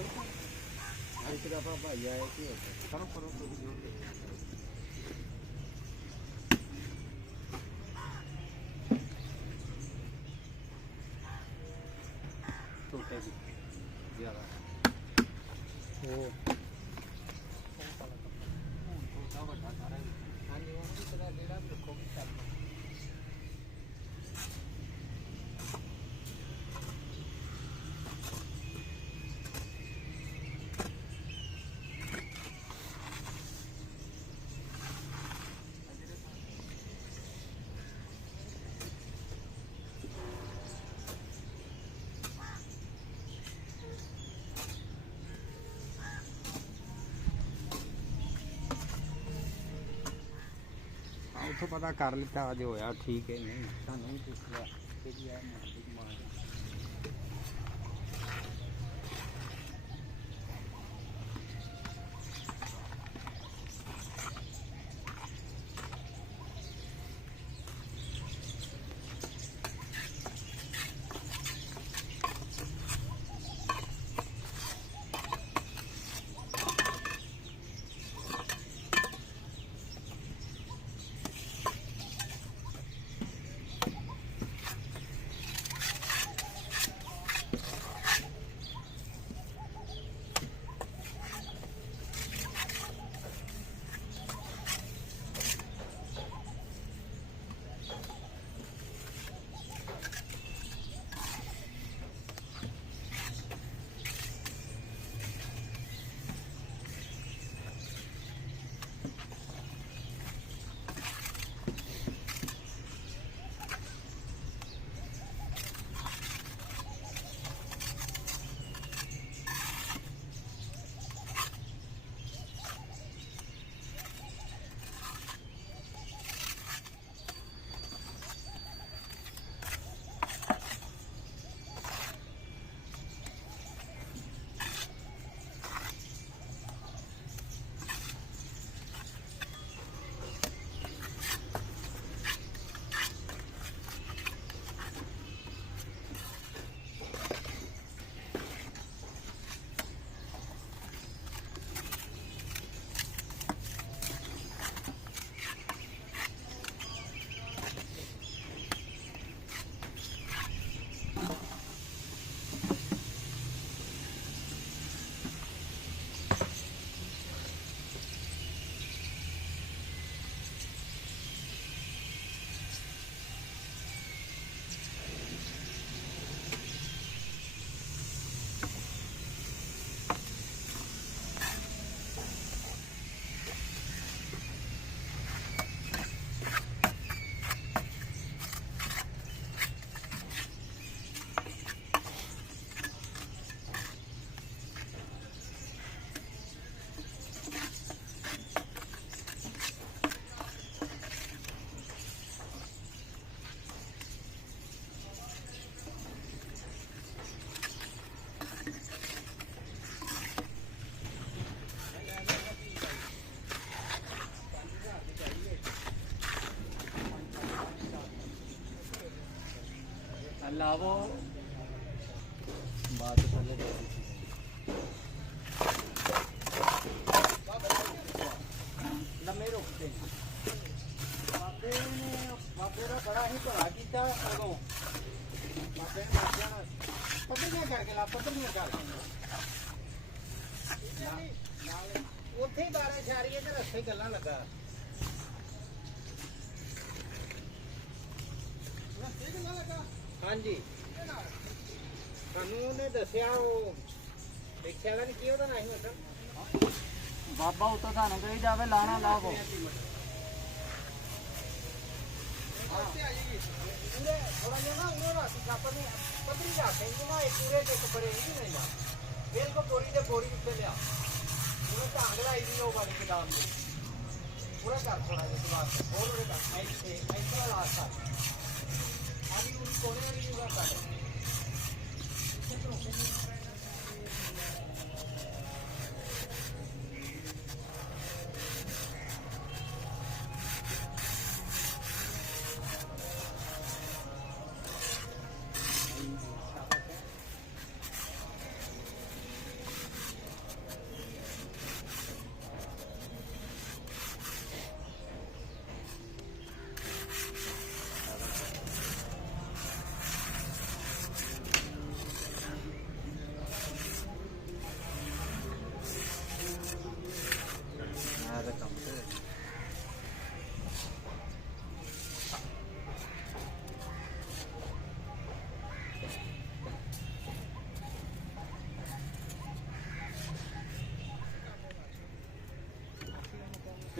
ਇੱਕ ਦਫਾ ਭਾਈ ਆਏ ਸੀ ਕਰੋ ਕਰੋ ਛੋਟੇ ਵੀ ਜ਼ਿਆਦਾ ਉਹ ਛੋਟਾ ਵੱਡਾ ਸਾਰਾ ਹਾਂਜੀ ਉਹ ਵੀ ਤੇਰਾ ਜਿਹੜਾ ਦੇਖੋ ਵੀ ਚੱਲਦਾ ਉੱਥੋਂ ਪਤਾ ਕਰ ਲਿੱਤਾ ਜੋ ਹੋਇਆ ਠੀਕ ਹੈ ਨਹੀਂ ਸਾਨੂੰ ਵੀ ਪੁੱਛ ਲਿਆ ਕਿ ਜੀ ਆ ਮਾਰ लावो बात पहले लम्बे रोकते बाबे ने बाबे का बड़ा ही भला किया उदों बाबे ने पत्थरियां करके ला पत्थरियां करके उत्थे ही 12 इशारे ते रस्ते गल्लां लगा रस्ते गल्लां लगा हाँ जी सानू ने दसिया वो रिक्शा का की होता नहीं होता बाबा उतो थानू कही जावे लाना लाओ थोड़ा जो ना उन्होंने रास्ते पत्नी पत्नी जाते हैं ना एक पूरे के बड़े ही नहीं ना बिल्कुल बोरी से बोरी उत्ते लिया उन्हें ढंग लाई दी वो वाली किताब में पूरा कर थोड़ा जिस बात बोल रहे कर ऐसे ऐसा रास्ता आदि उन कोने वाली जगह का है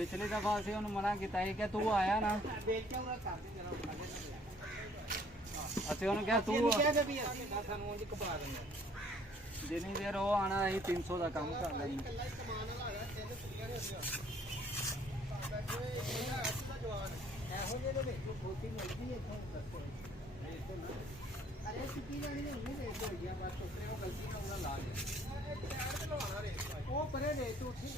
ਪਿਛਲੀ ਦਫਾ ਅਸੀਂ ਉਹਨੂੰ ਮਨਾ ਕੀਤਾ ਸੀ ਕਿ ਤੂੰ ਆਇਆ ਨਾ, ਵੇਚ ਕੇ ਉਹਨਾਂ ਕਰ ਦੇ ਜਰਾ ਖਾ ਦੇ ਅਸੀਂ ਉਹਨੂੰ ਕਿਹਾ ਤੂੰ ਤੂੰ ਕਿਹਾ ਵੀ ਅਸੀਂ ਸਾਨੂੰ ਉਂਝ ਕਪਾ ਦਿੰਦੇ ਜਿੰਨੀ ਦੇਰ ਉਹ ਆਣਾ ਅਸੀਂ 300 ਦਾ ਕੰਮ ਕਰ ਲੈਂਦੇ। ਇਕੱਲਾ ਹੀ ਕਮਾਨ ਵਾਲਾ ਹੈਗਾ ਤਿੰਨ ਕੁੜੀਆਂ ਨੇ ਜਵਾਨ ਇਹੋ ਜਿਹੇ ਦੇ ਵਿੱਚ ਖੋਤੀ ਮਿਲਦੀ ਇੱਥੋਂ ਦੱਸੋ ਅਰੇ ਸਿੱਕੀ ਜਾਣੀ ਨੇ ਉਹਨੂੰ ਵੇਚ ਹੋਈ ਆ ਬਸ ਉਸਨੇ ਉਹ ਗਲਤੀ ਨਾਲ ਉਹਨਾਂ ਲਾ ਲਿਆ ਟਾਇਰ ਤੇ ਲਵਾਣਾ ਰੇ ਉਹ ਪਰੇ ਦੇ ਤੂੰ ਉੱਠੀ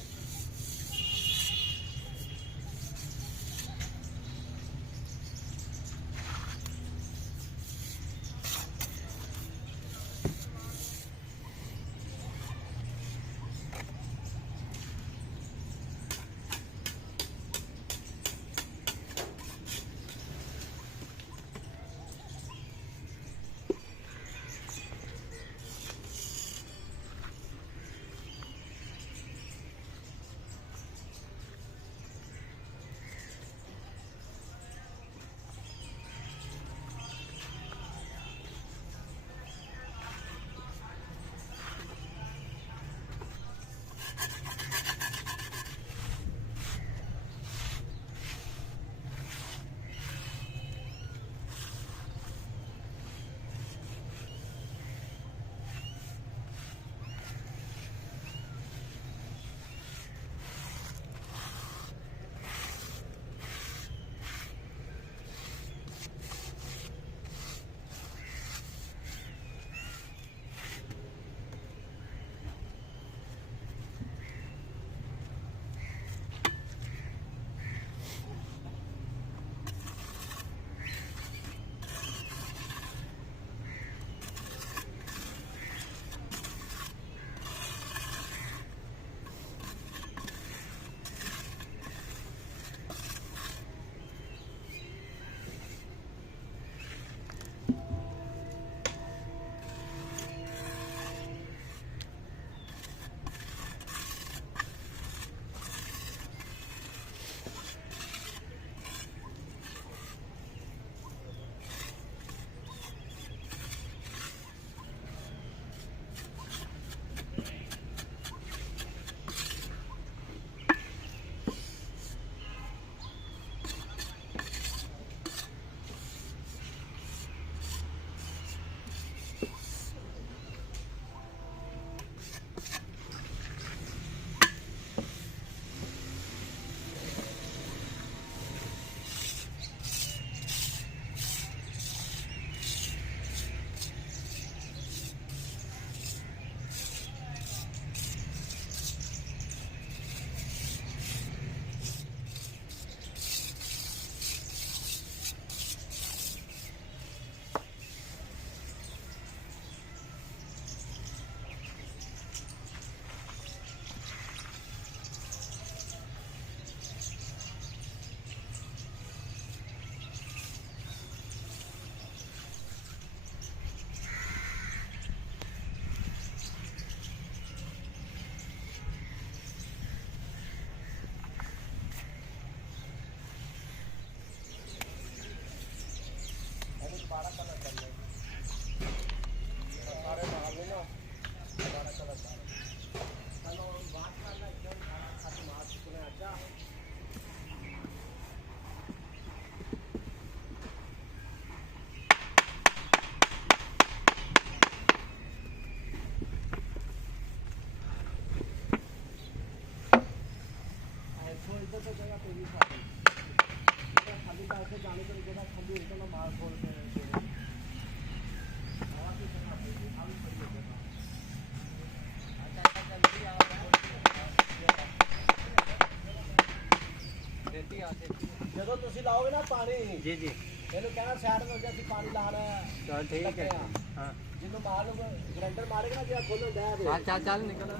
ਜਦੋਂ ਤੁਸੀਂ ਲਾਓਗੇ ਨਾ ਪਾਣੀ ਜੀ ਜੀ ਇਹਨੂੰ ਕਹਿਣਾ ਸਾਈਡ ਤੋਂ ਅਸੀਂ ਪਾਣੀ ਲਾਣਾ ਚਲ ਠੀਕ ਹੈ ਹਾਂ ਜਿਹਨੂੰ ਮਾਰ ਲਓ ਗਰੰਟਰ ਮਾਰੇਗਾ ਨਾ ਜਿਹੜਾ ਖੋਲੋ ਡੈ ਚੱਲ ਚੱਲ ਨਿਕਲ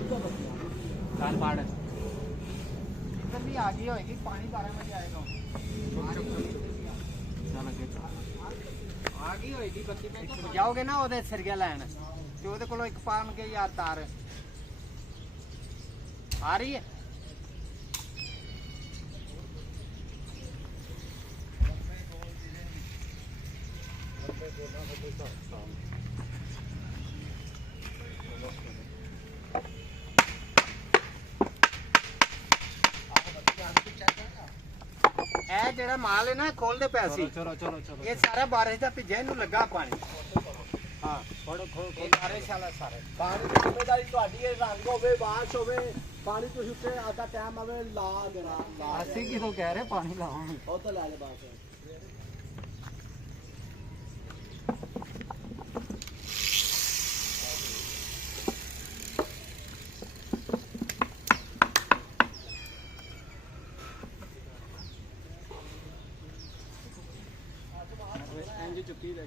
कान पाड़ इधर भी आ गई होगी पानी 12 बजे आएगा आ गई होगी बत्ती जाओगे ना ਉਹਦੇ ਸਿਰਗੇ ਲੈਣ ਤੇ ਉਹਦੇ ਕੋਲੋਂ ਇੱਕ ਪਾਣ ਕੇ ਯਾਰ ਤਾਰ ਆ ਰਹੀ ਹੈ ਇਹ ਜਿਹੜਾ ਮਾਲ ਹੈ ਨਾ ਖੋਲਦੇ ਪਏ ਸੀ ਚਲੋ ਚਲੋ ਚਲੋ ਇਹ ਸਾਰਾ ਬਾਰਿਸ਼ ਦਾ ਭਿੱਜਿਆ ਇਹਨੂੰ ਲੱਗਾ ਪਾਣੀ ਹਾਂ ਫੜੋ ਖੋ ਇਹ ਬਾਰਿਸ਼ ਵਾਲਾ ਸਾਰਾ ਪਾਣੀ ਦੀ ਜ਼ਿੰਮੇਵਾਰੀ ਤੁਹਾਡੀ ਹੈ। ਰੰਗ ਹੋਵੇ ਬਾਰਿਸ਼ ਹੋਵੇ ਪਾਣੀ ਤੁਸੀਂ ਉੱਤੇ ਆਦਾ ਟਾਈਮ ਆਵੇ ਲਾ ਦੇਣਾ ਲਾ ਅਸੀਂ ਕਿਦੋਂ ਕਹਿ ਰਹੇ ਪਾਣੀ ਲਾਵਾਂਗੇ ਉਹ ਤਾਂ ਲੈ ਲੈ ਬਾਸ ਇੰਜ ਚੁੱਕੀ ਲੈ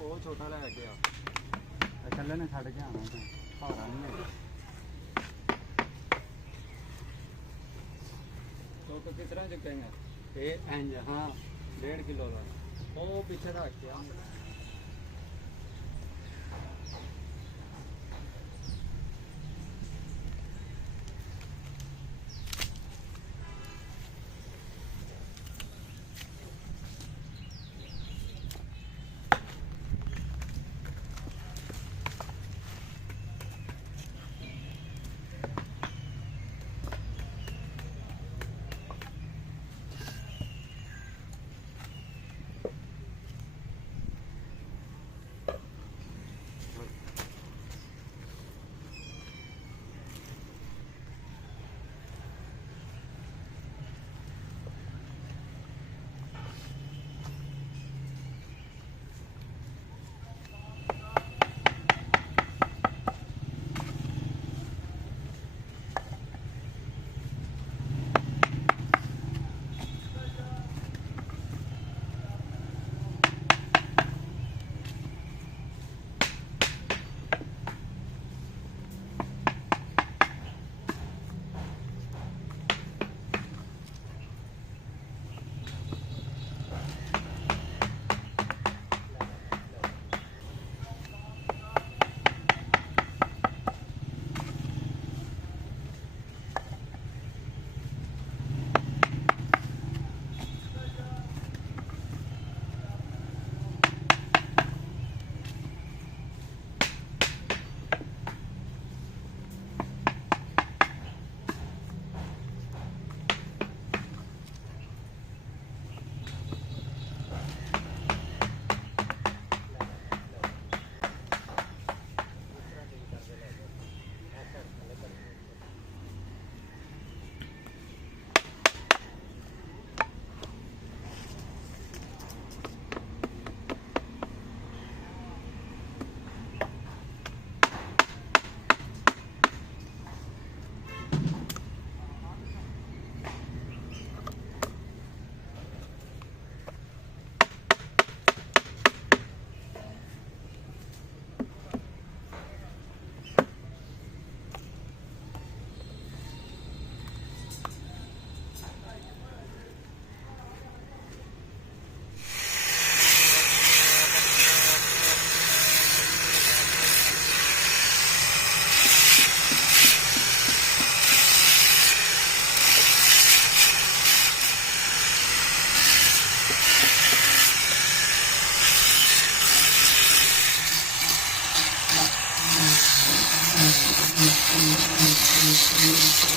ਉਹ ਛੋਟਾ ਲੈ ਕੇ ਆ ਇਕੱਲੇ ਨੇ ਛੱਡ ਕੇ ਆਣਾ ਤੂੰ ਭਾਰਾ ਨਹੀਂ ਹੈ तो किस तरह चुकेंगे ये इंज हाँ 1.5 किलो का वो पीछे रख के Thank you.